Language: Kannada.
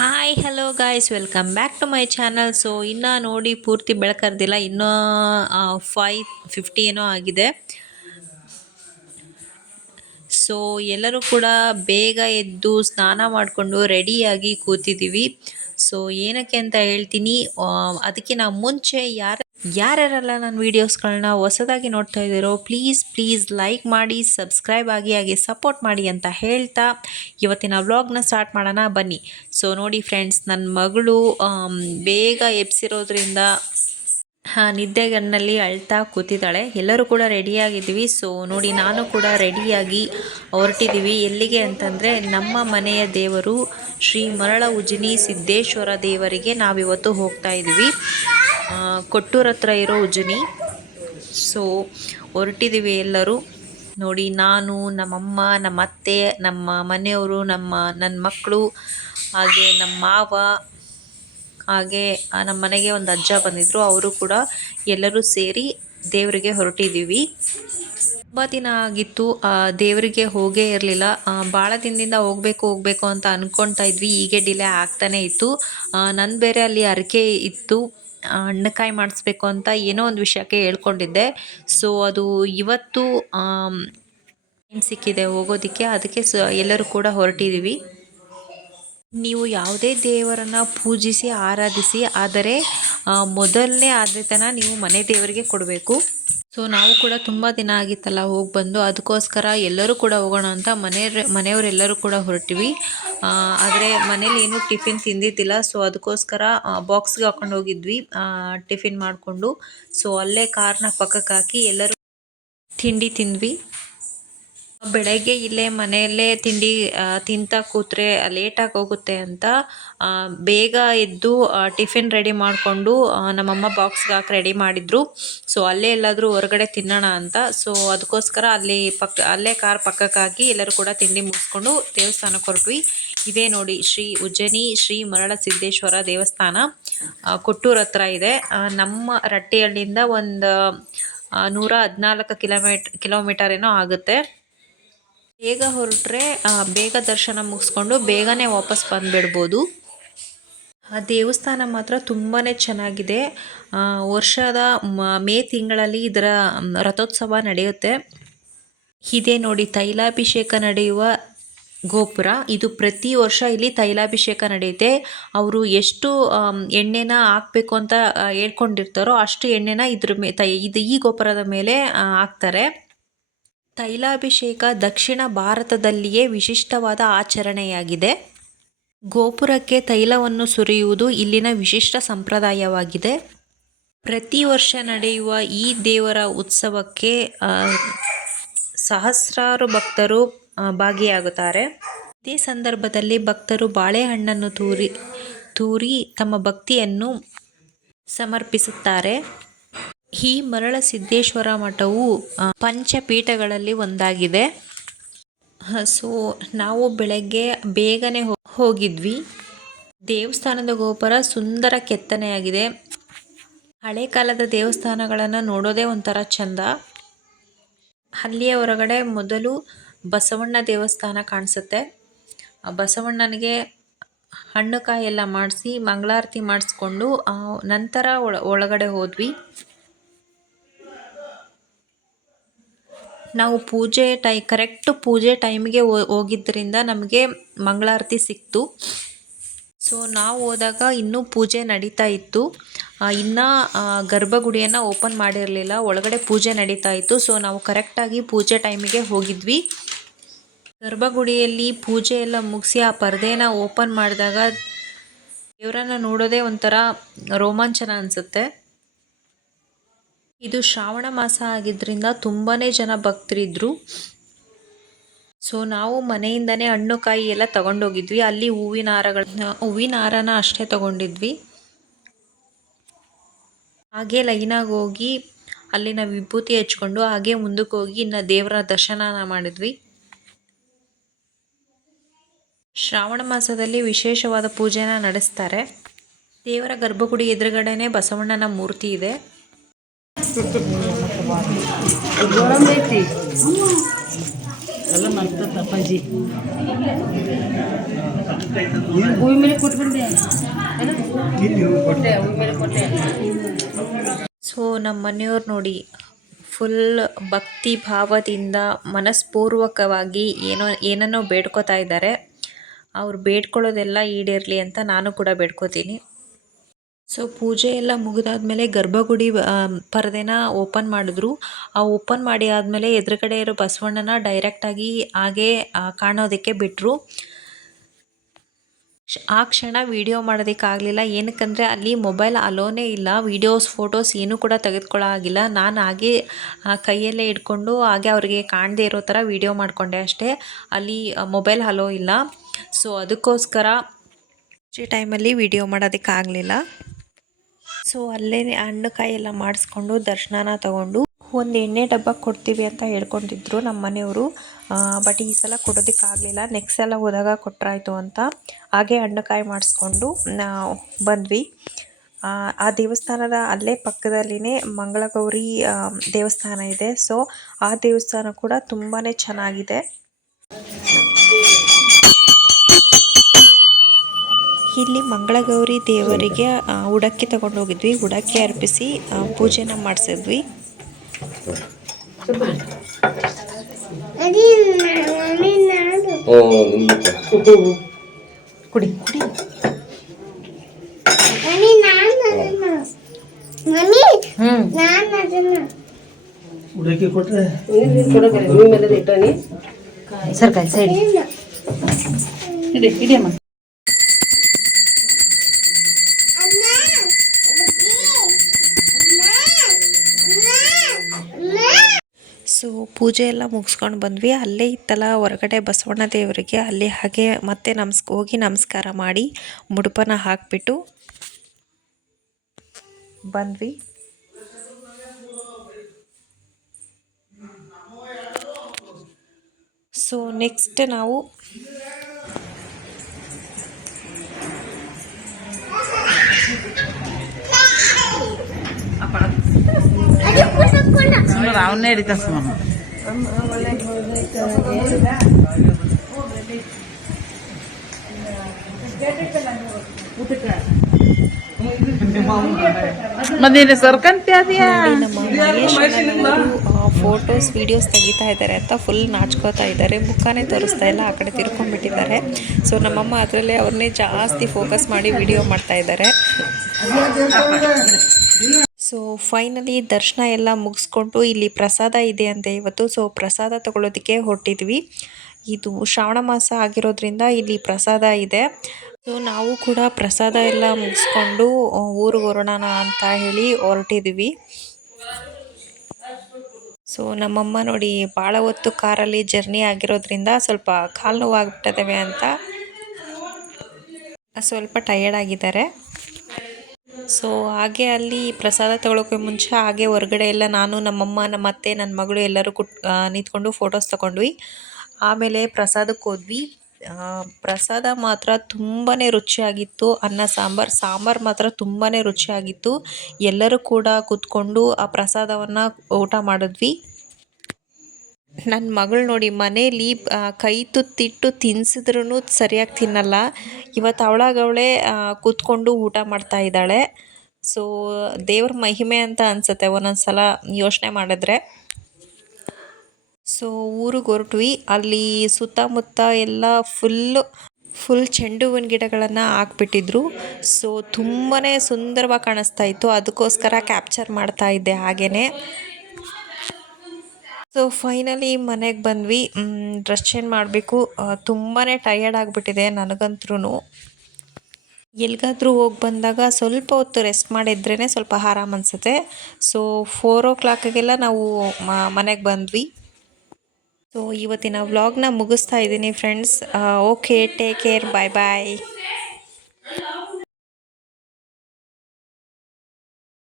Hi hello guys welcome back to my channel. So ಇನ್ನು ನೋಡಿ ಪೂರ್ತಿ ಬೆಳಕರ್ದಿಲ್ಲ, ಇನ್ನೂ 5:50 ಏನೋ ಆಗಿದೆ. ಸೊ ಎಲ್ಲರೂ ಕೂಡ ಬೇಗ ಎದ್ದು ಸ್ನಾನ ಮಾಡಿಕೊಂಡು ರೆಡಿಯಾಗಿ ಕೂತಿದ್ದೀವಿ. ಸೊ ಏನಕ್ಕೆ ಅಂತ ಹೇಳ್ತೀನಿ. ಅದಕ್ಕಿಂತ ಮುಂಚೆ ಯಾರ್ಯಾರೆಲ್ಲ ನನ್ನ ವೀಡಿಯೋಸ್ಗಳನ್ನ ಹೊಸದಾಗಿ ನೋಡ್ತಾ ಇದ್ದೀರೋ ಪ್ಲೀಸ್ ಲೈಕ್ ಮಾಡಿ, ಸಬ್ಸ್ಕ್ರೈಬ್ ಆಗಿ, ಹಾಗೆ ಸಪೋರ್ಟ್ ಮಾಡಿ ಅಂತ ಹೇಳ್ತಾ ಇವತ್ತಿನ ವ್ಲಾಗ್ನ ಸ್ಟಾರ್ಟ್ ಮಾಡೋಣ ಬನ್ನಿ. ಸೊ ನೋಡಿ ಫ್ರೆಂಡ್ಸ್, ನನ್ನ ಮಗಳು ಬೇಗ ಎಬ್ಸಿರೋದ್ರಿಂದ ನಿದ್ದೆಗಣ್ಣಲ್ಲಿ ಅಳ್ತಾ ಕೂತಿದ್ದಾಳೆ. ಎಲ್ಲರೂ ಕೂಡ ರೆಡಿಯಾಗಿದ್ದೀವಿ. ಸೊ ನೋಡಿ, ನಾನು ಕೂಡ ರೆಡಿಯಾಗಿ ಹೊರಟಿದ್ದೀವಿ. ಎಲ್ಲಿಗೆ ಅಂತಂದರೆ ನಮ್ಮ ಮನೆಯ ದೇವರು ಶ್ರೀ ಮರಳ ಉಜಿನಿ ಸಿದ್ದೇಶ್ವರ ದೇವರಿಗೆ ನಾವಿವತ್ತು ಹೋಗ್ತಾ ಇದ್ದೀವಿ. ಕೊಟ್ಟೂರ ಹತ್ರ ಇರೋ ಉಜಿನಿ. ಸೊ ಹೊರಟಿದ್ದೀವಿ ಎಲ್ಲರೂ. ನೋಡಿ, ನಾನು, ನಮ್ಮಮ್ಮ, ನಮ್ಮ ಅತ್ತೆ, ನಮ್ಮ ಮನೆಯವರು, ನನ್ನ ಮಕ್ಕಳು, ಹಾಗೆ ನಮ್ಮ ಮಾವ, ಹಾಗೆ ನಮ್ಮ ಮನೆಗೆ ಒಂದು ಅಜ್ಜ ಬಂದಿದ್ದರು. ಅವರು ಕೂಡ ಎಲ್ಲರೂ ಸೇರಿ ದೇವರಿಗೆ ಹೊರಟಿದ್ದೀವಿ. ತುಂಬ ದಿನ ಆಗಿತ್ತು ದೇವರಿಗೆ ಹೋಗೇ ಇರಲಿಲ್ಲ. ಭಾಳ ದಿನದಿಂದ ಹೋಗಬೇಕು ಅಂತ ಅಂದ್ಕೊಳ್ತಾ ಇದ್ವಿ. ಹೀಗೆ ಡಿಲೇ ಆಗ್ತಾನೆ ಇತ್ತು. ನನ್ನ ಬೇರೆ ಅಲ್ಲಿ ಹರಕೆ ಇತ್ತು, ಹಣ್ಣುಕಾಯಿ ಮಾಡಿಸ್ಬೇಕು ಅಂತ ಏನೋ ಒಂದು ವಿಷಯಕ್ಕೆ ಹೇಳ್ಕೊಂಡಿದ್ದೆ. ಸೊ ಅದು ಇವತ್ತು ಸಿಕ್ಕಿದೆ ಹೋಗೋದಕ್ಕೆ. ಅದಕ್ಕೆ ಎಲ್ಲರೂ ಕೂಡ ಹೊರಟಿದ್ದೀವಿ. ನೀವು ಯಾವುದೇ ದೇವರನ್ನು ಪೂಜಿಸಿ ಆರಾಧಿಸಿ, ಆದರೆ ಮೊದಲನೇ ಆದ್ಯತೆನ ನೀವು ಮನೆ ದೇವರಿಗೆ ಕೊಡಬೇಕು. ಸೊ ನಾವು ಕೂಡ ತುಂಬ ದಿನ ಆಗಿತ್ತಲ್ಲ ಹೋಗಿ ಬಂದು, ಅದಕ್ಕೋಸ್ಕರ ಎಲ್ಲರೂ ಕೂಡ ಹೋಗೋಣ ಅಂತ ಮನೆಯವರೆಲ್ಲರೂ ಕೂಡ ಹೊರಟಿವಿ. ಆದರೆ ಮನೇಲಿ ಏನೂ ಟಿಫಿನ್ ತಿಂದಿದ್ದಿಲ್ಲ. ಸೊ ಅದಕ್ಕೋಸ್ಕರ ಬಾಕ್ಸ್ಗೆ ಹಾಕೊಂಡು ಹೋಗಿದ್ವಿ ಟಿಫಿನ್ ಮಾಡಿಕೊಂಡು. ಸೊ ಅಲ್ಲೇ ಕಾರ್ನ ಪಕ್ಕಕ್ಕೆ ಹಾಕಿ ಎಲ್ಲರೂ ತಿಂಡಿ ತಿಂದ್ವಿ. ಬೆಳಗ್ಗೆ ಇಲ್ಲೇ ಮನೆಯಲ್ಲೇ ತಿಂಡಿ ತಿಂತಾ ಕೂತ್ರೆ ಲೇಟಾಗಿ ಹೋಗುತ್ತೆ ಅಂತ ಬೇಗ ಎದ್ದು ಟಿಫಿನ್ ರೆಡಿ ಮಾಡಿಕೊಂಡು ನಮ್ಮಮ್ಮ ಬಾಕ್ಸ್ಗೆ ಹಾಕಿ ರೆಡಿ ಮಾಡಿದ್ರು. ಸೊ ಅಲ್ಲೇ ಎಲ್ಲಾದರೂ ಹೊರಗಡೆ ತಿನ್ನೋಣ ಅಂತ. ಸೊ ಅದಕ್ಕೋಸ್ಕರ ಅಲ್ಲೇ ಕಾರ್ ಪಕ್ಕಕ್ಕೆ ಹಾಕಿ ಎಲ್ಲರೂ ಕೂಡ ತಿಂಡಿ ಮುಗಿಸ್ಕೊಂಡು ದೇವಸ್ಥಾನಕ್ಕೆ ಹೊರಟ್ವಿ. ಇದೇ ನೋಡಿ ಶ್ರೀ ಉಜ್ಜನಿ ಶ್ರೀ ಮರಳ ಸಿದ್ದೇಶ್ವರ ದೇವಸ್ಥಾನ, ಕೊಟ್ಟೂರ ಹತ್ರ ಇದೆ. ನಮ್ಮ ರಟ್ಟಿಹಳ್ಳಿಯಿಂದ ಒಂದು 114 ಕಿಲೋಮೀಟರ್ ಏನೋ ಆಗುತ್ತೆ. ಬೇಗ ಹೊರಟ್ರೆ ಬೇಗ ದರ್ಶನ ಮುಗಿಸ್ಕೊಂಡು ಬೇಗನೆ ವಾಪಸ್ ಬಂದುಬಿಡ್ಬೋದು. ಆ ದೇವಸ್ಥಾನ ಮಾತ್ರ ತುಂಬಾ ಚೆನ್ನಾಗಿದೆ. ವರ್ಷದ ಮೇ ತಿಂಗಳಲ್ಲಿ ಇದರ ರಥೋತ್ಸವ ನಡೆಯುತ್ತೆ. ಇದೇ ನೋಡಿ ತೈಲಾಭಿಷೇಕ ನಡೆಯುವ ಗೋಪುರ. ಇದು ಪ್ರತಿ ವರ್ಷ ಇಲ್ಲಿ ತೈಲಾಭಿಷೇಕ ನಡೆಯುತ್ತೆ. ಅವರು ಎಷ್ಟು ಎಣ್ಣೆನ ಹಾಕಬೇಕು ಅಂತ ಹೇಳ್ಕೊಂಡಿರ್ತಾರೋ ಅಷ್ಟು ಎಣ್ಣೆನ ಈ ಗೋಪುರದ ಮೇಲೆ ಹಾಕ್ತಾರೆ. ತೈಲಾಭಿಷೇಕ ದಕ್ಷಿಣ ಭಾರತದಲ್ಲಿಯೇ ವಿಶಿಷ್ಟವಾದ ಆಚರಣೆಯಾಗಿದೆ. ಗೋಪುರಕ್ಕೆ ತೈಲವನ್ನು ಸುರಿಯುವುದು ಇಲ್ಲಿನ ವಿಶಿಷ್ಟ ಸಂಪ್ರದಾಯವಾಗಿದೆ. ಪ್ರತಿ ವರ್ಷ ನಡೆಯುವ ಈ ದೇವರ ಉತ್ಸವಕ್ಕೆ ಸಹಸ್ರಾರು ಭಕ್ತರು ಭಾಗಿಯಾಗುತ್ತಾರೆ. ಇದೇ ಸಂದರ್ಭದಲ್ಲಿ ಭಕ್ತರು ಬಾಳೆಹಣ್ಣನ್ನು ತೂರಿ ತಮ್ಮ ಭಕ್ತಿಯನ್ನು ಸಮರ್ಪಿಸುತ್ತಾರೆ. ಈ ಮರಳ ಸಿದ್ದೇಶ್ವರ ಮಠವು ಪಂಚಪೀಠಗಳಲ್ಲಿ ಒಂದಾಗಿದೆ. ಸೊ ನಾವು ಬೆಳಗ್ಗೆ ಬೇಗನೆ ಹೋಗಿದ್ವಿ. ದೇವಸ್ಥಾನದ ಗೋಪುರ ಸುಂದರ ಕೆತ್ತನೆಯಾಗಿದೆ. ಹಳೆ ಕಾಲದ ದೇವಸ್ಥಾನಗಳನ್ನು ನೋಡೋದೇ ಒಂಥರ ಚಂದ. ಅಲ್ಲಿಯ ಹೊರಗಡೆ ಮೊದಲು ಬಸವಣ್ಣ ದೇವಸ್ಥಾನ ಕಾಣಿಸುತ್ತೆ. ಬಸವಣ್ಣನಿಗೆ ಹಣ್ಣು ಕಾಯಿ ಎಲ್ಲ ಮಾಡಿಸಿ ಮಂಗಳಾರತಿ ಮಾಡಿಸ್ಕೊಂಡು ನಂತರ ಒಳಗಡೆ ಹೋದ್ವಿ. ನಾವು ಕರೆಕ್ಟ್ ಪೂಜೆ ಟೈಮಿಗೆ ಹೋಗಿದ್ದರಿಂದ ನಮಗೆ ಮಂಗಳಾರತಿ ಸಿಕ್ತು. ಸೊ ನಾವು ಹೋದಾಗ ಇನ್ನೂ ಪೂಜೆ ನಡೀತಾ ಇತ್ತು. ಇನ್ನು ಗರ್ಭಗುಡಿಯನ್ನು ಓಪನ್ ಮಾಡಿರಲಿಲ್ಲ, ಒಳಗಡೆ ಪೂಜೆ ನಡೀತಾ ಇತ್ತು. ಸೊ ನಾವು ಕರೆಕ್ಟಾಗಿ ಪೂಜೆ ಟೈಮಿಗೆ ಹೋಗಿದ್ವಿ. ಗರ್ಭಗುಡಿಯಲ್ಲಿ ಪೂಜೆ ಎಲ್ಲ ಮುಗಿಸಿ ಆ ಪರ್ದೆನ ಓಪನ್ ಮಾಡಿದಾಗ ದೇವರನ್ನು ನೋಡೋದೇ ಒಂಥರ ರೋಮಾಂಚನ ಅನಿಸುತ್ತೆ. ಇದು ಶ್ರಾವಣ ಮಾಸ ಆಗಿದ್ದರಿಂದ ತುಂಬಾ ಜನ ಭಕ್ತರಿದ್ದರು. ಸೊ ನಾವು ಮನೆಯಿಂದನೇ ಹಣ್ಣು ಕಾಯಿ ಎಲ್ಲ ತಗೊಂಡೋಗಿದ್ವಿ. ಅಲ್ಲಿ ಹೂವಿನ ಹಾರನ ಅಷ್ಟೇ ತಗೊಂಡಿದ್ವಿ. ಹಾಗೆ ಲೈನಾಗಿ ಹೋಗಿ ಅಲ್ಲಿನ ವಿಭೂತಿ ಹಚ್ಕೊಂಡು ಹಾಗೆ ಮುಂದಕ್ಕೆ ಹೋಗಿ ಇನ್ನು ದೇವರ ದರ್ಶನ ಮಾಡಿದ್ವಿ. ಶ್ರಾವಣ ಮಾಸದಲ್ಲಿ ವಿಶೇಷವಾದ ಪೂಜೆನ ನಡೆಸ್ತಾರೆ. ದೇವರ ಗರ್ಭಗುಡಿ ಎದುರುಗಡೆನೆ ಬಸವಣ್ಣನ ಮೂರ್ತಿ ಇದೆ. ಎಲ್ಲ ಮಾಡ್ತಾರೆ ಅಪ್ಪಾಜಿ ಹೂವಿ ಮೇಲೆ ಕೊಟ್ಟು ಬಂದೆ ಕೊಟ್ಟೆ ಹೂವಿ ಮೇಲೆ ಕೊಟ್ಟೆ. ಸೊ ನಮ್ಮ ಮನೆಯವ್ರು ನೋಡಿ ಫುಲ್ ಭಕ್ತಿ ಭಾವದಿಂದ ಮನಸ್ಪೂರ್ವಕವಾಗಿ ಏನನ್ನೋ ಬೇಡ್ಕೋತಾ ಇದ್ದಾರೆ. ಅವ್ರು ಬೇಡ್ಕೊಳ್ಳೋದೆಲ್ಲ ಈಡೇರಲಿ ಅಂತ ನಾನು ಕೂಡ ಬೇಡ್ಕೋತೀನಿ. ಸೊ ಪೂಜೆ ಎಲ್ಲ ಮುಗಿದಾದ್ಮೇಲೆ ಗರ್ಭಗುಡಿ ಪರದೆನ ಓಪನ್ ಮಾಡಿದ್ರು. ಆ ಓಪನ್ ಮಾಡಿ ಆದಮೇಲೆ ಎದುರುಗಡೆ ಇರೋ ಬಸವಣ್ಣನ ಡೈರೆಕ್ಟಾಗಿ ಹಾಗೇ ಕಾಣೋದಕ್ಕೆ ಬಿಟ್ಟರು. ಆ ಕ್ಷಣ ವಿಡಿಯೋ ಮಾಡೋದಕ್ಕಾಗಲಿಲ್ಲ. ಏನಕ್ಕಂದರೆ ಅಲ್ಲಿ ಮೊಬೈಲ್ ಅಲೋನೇ ಇಲ್ಲ. ವೀಡಿಯೋಸ್ ಫೋಟೋಸ್ ಏನೂ ಕೂಡ ತೆಗೆದುಕೊಳ್ಳೋ ಆಗಿಲ್ಲ. ನಾನು ಹಾಗೆ ಕೈಯಲ್ಲೇ ಇಟ್ಕೊಂಡು ಹಾಗೆ ಅವ್ರಿಗೆ ಕಾಣದೇ ಇರೋ ಥರ ವಿಡಿಯೋ ಮಾಡಿಕೊಂಡೆ ಅಷ್ಟೇ. ಅಲ್ಲಿ ಮೊಬೈಲ್ ಅಲೋ ಇಲ್ಲ. ಸೊ ಅದಕ್ಕೋಸ್ಕರ ಟೈಮಲ್ಲಿ ವಿಡಿಯೋ ಮಾಡೋದಕ್ಕಾಗಲಿಲ್ಲ. ಸೊ ಅಲ್ಲೇ ಹಣ್ಣು ಕಾಯಿ ಎಲ್ಲ ಮಾಡಿಸ್ಕೊಂಡು ದರ್ಶನನ ತಗೊಂಡು ಒಂದು ಎಣ್ಣೆ ಡಬ್ಬ ಕೊಡ್ತೀವಿ ಅಂತ ಹೇಳ್ಕೊಂಡಿದ್ರು ನಮ್ಮ ಮನೆಯವರು. ಬಟ್ ಈ ಸಲ ಕೊಡೋದಕ್ಕಾಗಲಿಲ್ಲ. ನೆಕ್ಸ್ಟ್ ಸಲ ಹೋದಾಗ ಕೊಟ್ಟರಾಯ್ತು ಅಂತ ಹಾಗೆ ಹಣ್ಣು ಕಾಯಿ ಮಾಡಿಸ್ಕೊಂಡು ನಾವು ಬಂದ್ವಿ. ಆ ದೇವಸ್ಥಾನದ ಅಲ್ಲೇ ಪಕ್ಕದಲ್ಲಿನೇ ಮಂಗಳಗೌರಿ ದೇವಸ್ಥಾನ ಇದೆ. ಸೊ ಆ ದೇವಸ್ಥಾನ ಕೂಡ ತುಂಬಾ ಚೆನ್ನಾಗಿದೆ. ಇಲ್ಲಿ ಮಂಗಳಗೌರಿ ದೇವರಿಗೆ ಉಡಕ್ಕಿ ತಗೊಂಡು ಹೋಗಿದ್ವಿ. ಉಡಕ್ಕಿ ಅರ್ಪಿಸಿ ಪೂಜೆನ ಮಾಡಿಸಿದ್ವಿ. ಕುಡಿ ಉಡಕ್ಕಿ ಕೊಟ್ರೆ ಸರ್ಕಾರಿ ಸೈಡ್ ಇಡಿಯಮ್ಮ. ಸೊ ಪೂಜೆ ಎಲ್ಲ ಮುಗಿಸ್ಕೊಂಡು ಬಂದ್ವಿ. ಅಲ್ಲೇ ಇತ್ತಲ್ಲ ಹೊರಗಡೆ ಬಸವಣ್ಣ ದೇವರಿಗೆ, ಅಲ್ಲಿ ಹಾಗೆ ಮತ್ತೆ ಹೋಗಿ ನಮಸ್ಕಾರ ಮಾಡಿ ಮುಡುಪನ ಹಾಕಿಬಿಟ್ಟು ಬಂದ್ವಿ. ಸೊ ನೆಕ್ಸ್ಟ್ ನಾವು ಅವನ್ನೇ ಹಿಡಿಕಸ್ಮ ಮನೇಲಿ ಸರ್ಕಂತೆ ನಮ್ಮ ಫೋಟೋಸ್ ವಿಡಿಯೋಸ್ ತೆಗಿತಾ ಇದ್ದಾರೆ ಅಂತ ಫುಲ್ ನಾಚ್ಕೋತಾ ಇದ್ದಾರೆ. ಮುಖಾನೇ ತೋರಿಸ್ತಾ ಇಲ್ಲ, ಆ ಕಡೆ ತಿರ್ಕೊಂಡ್ಬಿಟ್ಟಿದ್ದಾರೆ. ಸೊ ನಮ್ಮಮ್ಮ ಅದರಲ್ಲೇ ಅವ್ರನ್ನೇ ಜಾಸ್ತಿ ಫೋಕಸ್ ಮಾಡಿ ವಿಡಿಯೋ ಮಾಡ್ತಾ ಇದ್ದಾರೆ. ಸೊ ಫೈನಲಿ ದರ್ಶನ ಎಲ್ಲ ಮುಗಿಸ್ಕೊಂಡು ಇಲ್ಲಿ ಪ್ರಸಾದ ಇದೆ ಅಂತೆ ಇವತ್ತು. ಸೊ ಪ್ರಸಾದ ತಗೊಳ್ಳೋದಕ್ಕೆ ಹೊರಟಿದ್ವಿ. ಇದು ಶ್ರಾವಣ ಮಾಸ ಆಗಿರೋದ್ರಿಂದ ಇಲ್ಲಿ ಪ್ರಸಾದ ಇದೆ. ಸೊ ನಾವು ಕೂಡ ಪ್ರಸಾದ ಎಲ್ಲ ಮುಗಿಸ್ಕೊಂಡು ಊರಿಗೆ ಹೊರಡೋಣ ಅಂತ ಹೇಳಿ ಹೊರಟಿದ್ವಿ. ಸೊ ನಮ್ಮಮ್ಮ ನೋಡಿ ಭಾಳ ಹೊತ್ತು ಕಾರಲ್ಲಿ ಜರ್ನಿ ಆಗಿರೋದ್ರಿಂದ ಸ್ವಲ್ಪ ಕಾಲು ನೋವಾಗಿಬಿಟ್ಟಿದ್ದಾವೆ ಅಂತ ಸ್ವಲ್ಪ ಟಯರ್ಡ್ ಆಗಿದ್ದಾರೆ. ಸೊ ಹಾಗೆ ಅಲ್ಲಿ ಪ್ರಸಾದ ತಗೊಳ್ಳೋಕೆ ಮುಂಚೆ ಹಾಗೆ ಹೊರಗಡೆ ಎಲ್ಲ ನಾನು, ನಮ್ಮಮ್ಮ, ನಮ್ಮ ಅತ್ತೆ, ನನ್ನ ಮಗಳು ಎಲ್ಲರೂ ನಿಂತ್ಕೊಂಡು ಫೋಟೋಸ್ ತಗೊಂಡ್ವಿ. ಆಮೇಲೆ ಪ್ರಸಾದಕ್ಕೆ ಹೋದ್ವಿ. ಪ್ರಸಾದ ಮಾತ್ರ ತುಂಬಾ ರುಚಿಯಾಗಿತ್ತು. ಅನ್ನ ಸಾಂಬಾರು ಮಾತ್ರ ತುಂಬಾ ರುಚಿಯಾಗಿತ್ತು. ಎಲ್ಲರೂ ಕೂಡ ಕೂತ್ಕೊಂಡು ಆ ಪ್ರಸಾದವನ್ನು ಊಟ ಮಾಡಿದ್ವಿ. ನನ್ನ ಮಗಳು ನೋಡಿ ಮನೇಲಿ ಕೈ ತುತ್ತಿಟ್ಟು ತಿನ್ಸಿದ್ರೂ ಸರಿಯಾಗಿ ತಿನ್ನಲ್ಲ. ಇವತ್ತು ಅವಳೇ ಕೂತ್ಕೊಂಡು ಊಟ ಮಾಡ್ತಾ ಇದ್ದಾಳೆ. ಸೊ ದೇವ್ರ ಮಹಿಮೆ ಅಂತ ಅನಿಸುತ್ತೆ ಒಂದೊಂದು ಸಲ ಯೋಚನೆ ಮಾಡಿದ್ರೆ. ಸೊ ಊರಿಗೆ ಹೊರಟ್ವಿ. ಅಲ್ಲಿ ಸುತ್ತಮುತ್ತ ಎಲ್ಲ ಫುಲ್ ಚೆಂಡು ಹೂವಿನ ಗಿಡಗಳನ್ನು ಹಾಕ್ಬಿಟ್ಟಿದ್ರು. ಸೊ ತುಂಬಾ ಸುಂದರವಾಗಿ ಕಾಣಿಸ್ತಾ ಇತ್ತು. ಅದಕ್ಕೋಸ್ಕರ ಕ್ಯಾಪ್ಚರ್ ಮಾಡ್ತಾ ಇದ್ದೆ ಹಾಗೇ. ಸೊ ಫೈನಲಿ ಮನೆಗೆ ಬಂದ್ವಿ. ಡ್ರೆಸ್ ಚೇಂಜ್ ಮಾಡಬೇಕು. ತುಂಬಾ ಟಯರ್ಡ್ ಆಗಿಬಿಟ್ಟಿದೆ ನನಗಂತೂ. ಎಲ್ಲಿಗಾದ್ರೂ ಹೋಗಿ ಬಂದಾಗ ಸ್ವಲ್ಪ ಹೊತ್ತು ರೆಸ್ಟ್ ಮಾಡಿದ್ರೇ ಸ್ವಲ್ಪ ಆರಾಮ್ ಅನಿಸುತ್ತೆ. ಸೊ 4 o'clockಗೆಲ್ಲ ನಾವು ಮನೆಗೆ ಬಂದ್ವಿ. ಸೊ ಇವತ್ತಿನ ವ್ಲಾಗ್ನ ಮುಗಿಸ್ತಾ ಇದ್ದೀನಿ ಫ್ರೆಂಡ್ಸ್. ಓಕೆ, ಟೇಕ್ ಕೇರ್, ಬಾಯ್ ಬಾಯ್.